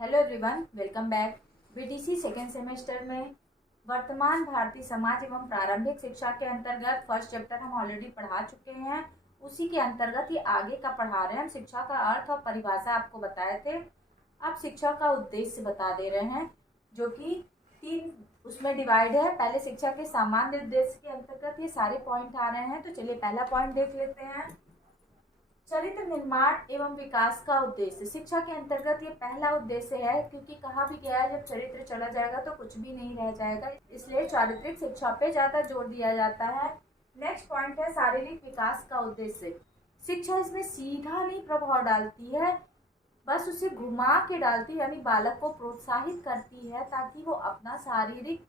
Hello everyone, welcome back. BTC second semester में वर्तमान भारतीय समाज एवं प्रारंभिक शिक्षा के अंतर्गत फर्स्ट चैप्टर हम ऑलरेडी पढ़ा चुके हैं। उसी के अंतर्गत ये आगे का पढ़ा रहे हैं। हम शिक्षा का अर्थ और परिभाषा आपको बताए थे। अब शिक्षा का उद्देश्य बता दे रहे हैं, जो कि 3 उसमें डिवाइड है। पहले शिक्षा के सामान्य उद्देश्य के अंतर्गत ये सारे पॉइंट आ रहे हैं। तो चलिए पहला पॉइंट देख लेते हैं। चरित्र निर्माण एवं विकास का उद्देश्य। शिक्षा के अंतर्गत ये पहला उद्देश्य है, क्योंकि कहा भी गया है जब चरित्र चला जाएगा तो कुछ भी नहीं रह जाएगा, इसलिए चारित्रिक शिक्षा पे ज्यादा जोर दिया जाता है। नेक्स्ट पॉइंट है शारीरिक विकास का उद्देश्य। शिक्षा इसमें सीधा नहीं प्रभाव डालती है, बस उसे घुमा के डालती है, यानी बालक को प्रोत्साहित करती है ताकि वो अपना शारीरिक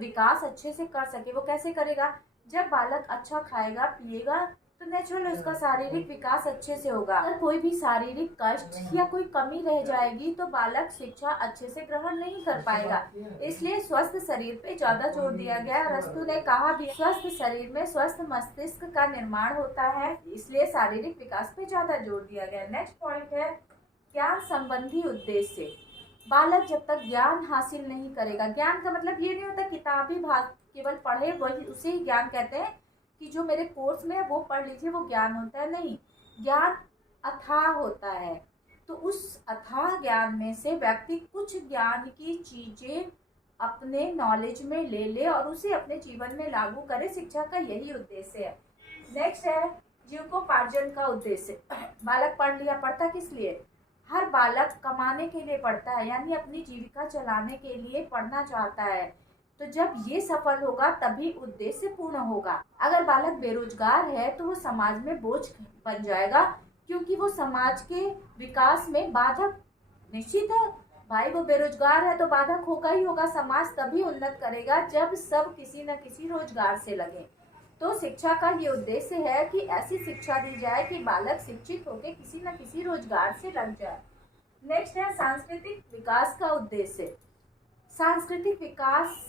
विकास अच्छे से कर सके। वो कैसे करेगा? जब बालक अच्छा खाएगा पिएगा तो नेचुरल उसका शारीरिक विकास अच्छे से होगा। अगर कोई भी शारीरिक कष्ट या कोई कमी रह जाएगी तो बालक शिक्षा अच्छे से ग्रहण नहीं कर पाएगा। इसलिए स्वस्थ शरीर पे ज्यादा जोर दिया गया है। अरस्तु ने कहा भी स्वस्थ शरीर में स्वस्थ मस्तिष्क का निर्माण होता है, इसलिए शारीरिक विकास पे ज्यादा जोर दिया गया। नेक्स्ट पॉइंट है ज्ञान संबंधी उद्देश्य। बालक जब तक ज्ञान हासिल नहीं करेगा, ज्ञान का मतलब ये नहीं होता किताबी भाग केवल पढ़े वही उसे ही ज्ञान कहते हैं कि जो मेरे कोर्स में है वो पढ़ लीजिए वो ज्ञान होता है। नहीं, ज्ञान अथाह होता है। तो उस अथाह ज्ञान में से व्यक्ति कुछ ज्ञान की चीजें अपने नॉलेज में ले ले और उसे अपने जीवन में लागू करे। शिक्षा का यही उद्देश्य है। नेक्स्ट है जीविकोपार्जन का उद्देश्य। बालक पढ़ लिया, पढ़ता किस लिए? हर बालक कमाने के लिए पढ़ता है, यानी अपनी जीविका चलाने के लिए पढ़ना चाहता है। तो जब ये सफल होगा तभी उद्देश्य पूर्ण होगा। अगर बालक बेरोजगार है तो वो समाज में बोझ बन जाएगा, क्योंकि वो समाज के विकास में बाधक निश्चित है। भाई वो बेरोजगार है तो बाधक होगा ही होगा। समाज तभी उन्नत करेगा जब सब किसी न किसी रोजगार से लगे। तो शिक्षा का ये उद्देश्य है कि ऐसी शिक्षा दी जाए कि बालक शिक्षित होकर किसी न किसी रोजगार से लग जाए। नेक्स्ट है सांस्कृतिक विकास का उद्देश्य। सांस्कृतिक विकास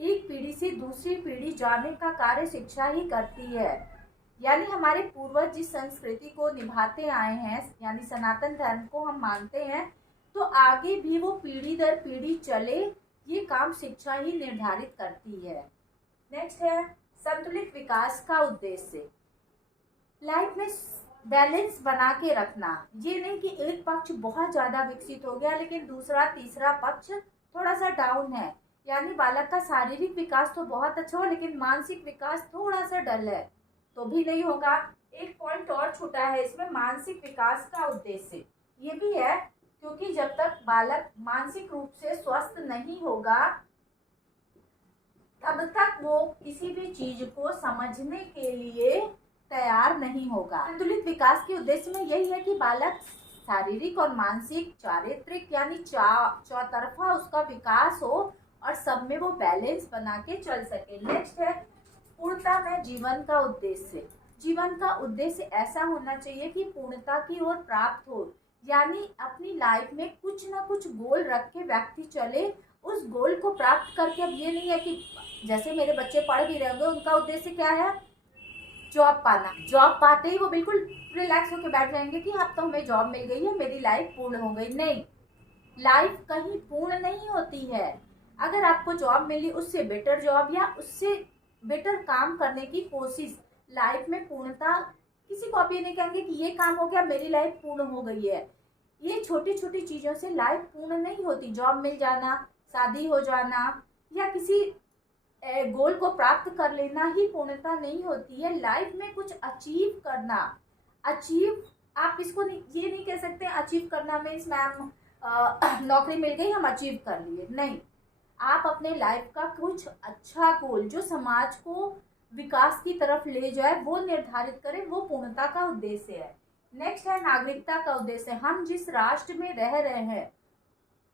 एक पीढ़ी से दूसरी पीढ़ी जाने का कार्य शिक्षा ही करती है। यानी हमारे पूर्वज जिस संस्कृति को निभाते आए हैं, यानी सनातन धर्म को हम मानते हैं, तो आगे भी वो पीढ़ी दर पीढ़ी चले, ये काम शिक्षा ही निर्धारित करती है। नेक्स्ट है संतुलित विकास का उद्देश्य। लाइफ में बैलेंस बना के रखना। ये नहीं कि एक पक्ष बहुत ज्यादा विकसित हो गया लेकिन दूसरा तीसरा पक्ष थोड़ा सा डाउन है। यानी बालक का शारीरिक विकास तो बहुत अच्छा हो लेकिन मानसिक विकास थोड़ा सा डल है तो भी नहीं होगा। एक पॉइंट और छूटा है इसमें, मानसिक विकास का उद्देश्य ये भी है, क्योंकि जब तक बालक मानसिक रूप से स्वस्थ नहीं होगा तब तक वो किसी भी चीज को समझने के लिए तैयार नहीं होगा। संतुलित विकास के उद्देश्य में यही है कि बालक शारीरिक और मानसिक चारित्रिक यानी चौतरफा उसका विकास हो और सब में वो बैलेंस बना के चल सके। नेक्स्ट है पूर्णता में जीवन का उद्देश्य। जीवन का उद्देश्य ऐसा होना चाहिए कि पूर्णता की ओर प्राप्त हो, यानी अपनी लाइफ में कुछ ना कुछ गोल रख के व्यक्ति चले, उस गोल को प्राप्त करके। अब ये नहीं है कि जैसे मेरे बच्चे पढ़ भी रहे होंगे, उनका उद्देश्य क्या है? जॉब पाना। जॉब पाते ही वो बिल्कुल रिलैक्स होकर बैठ जाएंगे कि अब तो हमें जॉब मिल गई है, मेरी लाइफ पूर्ण हो गई। नहीं, लाइफ कहीं पूर्ण नहीं होती है। अगर आपको जॉब मिली, उससे बेटर जॉब या उससे बेटर काम करने की कोशिश, लाइफ में पूर्णता। किसी को आप ये नहीं कहेंगे कि ये काम हो गया मेरी लाइफ पूर्ण हो गई है। ये छोटी छोटी चीजों से लाइफ पूर्ण नहीं होती। जॉब मिल जाना, शादी हो जाना या किसी गोल को प्राप्त कर लेना ही पूर्णता नहीं होती है। लाइफ में कुछ अचीव करना। अचीव आप इसको नहीं, ये नहीं कह सकते अचीव करना मीन्स मैम नौकरी मिल गई हम अचीव कर लिए। नहीं, आप अपने लाइफ का कुछ अच्छा गोल जो समाज को विकास की तरफ ले जाए वो निर्धारित करें, वो पूर्णता का उद्देश्य है। नेक्स्ट है नागरिकता का उद्देश्य। हम जिस राष्ट्र में रह रहे हैं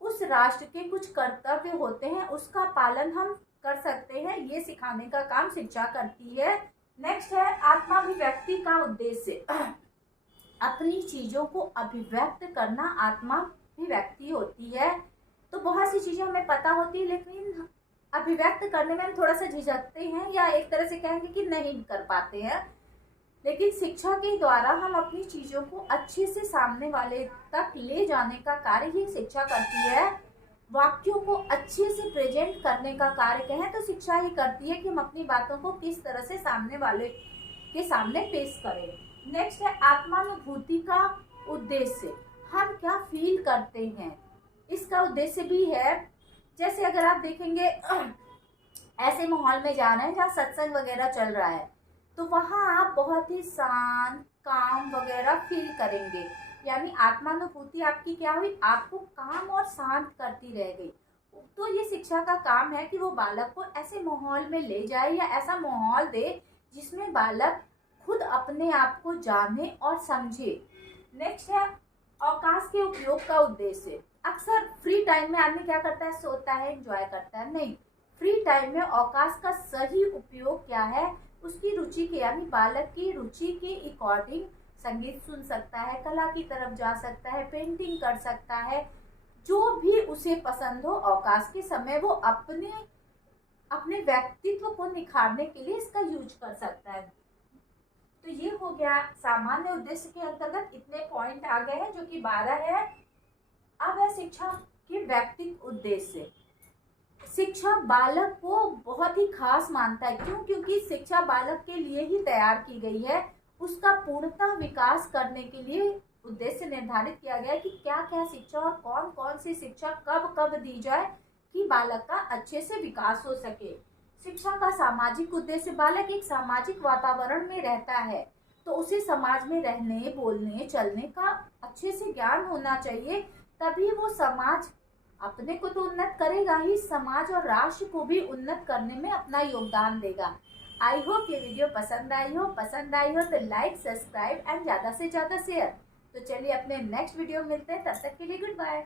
उस राष्ट्र के कुछ कर्तव्य होते हैं, उसका पालन हम कर सकते हैं, ये सिखाने का काम शिक्षा करती है। नेक्स्ट है आत्माभिव्यक्ति का उद्देश्य। अपनी चीजों को अभिव्यक्त करना आत्माभिव्यक्ति होती है। तो बहुत सी चीजें हमें पता होती है लेकिन अभिव्यक्त करने में हम थोड़ा सा झिझकते हैं या एक तरह से कहेंगे कि नहीं कर पाते हैं। लेकिन शिक्षा के द्वारा हम अपनी चीज़ों को अच्छे से सामने वाले तक ले जाने का कार्य ही शिक्षा करती है। वाक्यों को अच्छे से प्रेजेंट करने का कार्य कहें तो शिक्षा ही करती है कि हम अपनी बातों को किस तरह से सामने वाले के सामने पेश करें। नेक्स्ट है आत्मानुभूति का उद्देश्य। हम क्या फील करते हैं, इसका उद्देश्य भी है। जैसे अगर आप देखेंगे ऐसे माहौल में जा रहे हैं जहाँ सत्संग वगैरह चल रहा है, तो वहाँ आप बहुत ही शांत, काम वगैरह फील करेंगे। यानी आत्मानुभूति आपकी क्या हुई, आपको काम और शांत करती रह गई। तो ये शिक्षा का काम है कि वो बालक को ऐसे माहौल में ले जाए या ऐसा माहौल दे जिसमें बालक खुद अपने आप को जाने और समझे। नेक्स्ट है अवकाश के उपयोग का उद्देश्य। अक्सर फ्री टाइम में आदमी क्या करता है, सोता है, एंजॉय करता है। नहीं, फ्री टाइम में अवकाश का सही उपयोग क्या है, उसकी रुचि के यानी बालक की रुचि के अकॉर्डिंग संगीत सुन सकता है, कला की तरफ जा सकता है, पेंटिंग कर सकता है, जो भी उसे पसंद हो। अवकाश के समय वो अपने व्यक्तित्व को निखारने के लिए इसका यूज कर सकता है। तो ये हो गया सामान्य उद्देश्य के अंतर्गत इतने पॉइंट आ गए हैं जो कि 12 है। अब है शिक्षा के व्यक्तिगत उद्देश्य। शिक्षा बालक को बहुत ही खास मानता है। क्यों? क्योंकि शिक्षा बालक के लिए ही तैयार की गई है। उसका पूर्णतः विकास करने के लिए उद्देश्य निर्धारित किया गया है कि क्या क्या शिक्षा और कौन कौन सी शिक्षा कब कब दी जाए कि बालक का अच्छे से विकास हो सके। शिक्षा का सामाजिक उद्देश्य। बालक एक सामाजिक वातावरण में रहता है, तो उसे समाज में रहने, बोलने, चलने का अच्छे से ज्ञान होना चाहिए। तभी वो समाज अपने को तो उन्नत करेगा ही, समाज और राष्ट्र को भी उन्नत करने में अपना योगदान देगा। आई होप ये वीडियो पसंद आई हो तो लाइक, सब्सक्राइब एंड ज़्यादा से ज़्यादा शेयर। तो चलिए अपने नेक्स्ट वीडियो में मिलते हैं, तब तक के लिए गुड बाय।